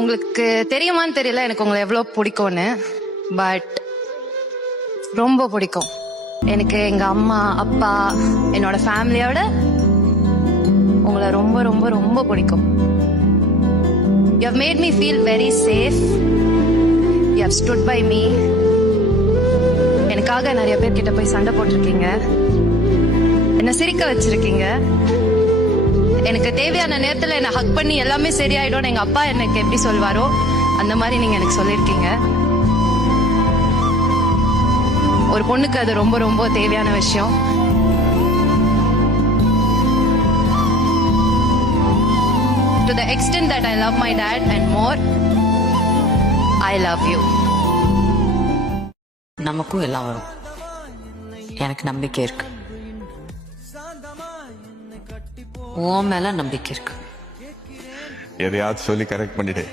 உங்களுக்கு தெரியுமான்னு தெரியல எனக்கு உங்களை எவ்வளோ பிடிக்கும்னு, பட் ரொம்ப பிடிக்கும். எனக்கு எங்க அம்மா அப்பா என்னோட ஃபேமிலியோட உங்களை ரொம்ப ரொம்ப ரொம்ப பிடிக்கும். You have made me feel very safe. You have stood by me. எனக்காக நிறைய பேர் கிட்ட போய் சண்டை போட்டிருக்கீங்க, என்ன சிரிக்க வச்சிருக்கீங்க. எனக்கு தேவையான நேரத்துல என்ன ஹக் பண்ணி எல்லாமே சரியாயிடும் எங்க அப்பா எனக்கு எப்படி சொல்வாரோ அந்த மாதிரி நீங்க எனக்கு சொல்லிருக்கீங்க. ஒரு பொண்ணுக்கு அது ரொம்ப ரொம்ப தேவையான விஷயம். To the extent that I love my dad and more, I love you. நமக்கும் எல்லாம் வரும். எனக்கு நம்பிக்கை இருக்கு. உன் மேல நம்பிக்கை இருக்கு. எதையாவது சொல்லி கரெக்ட் பண்ணிடு.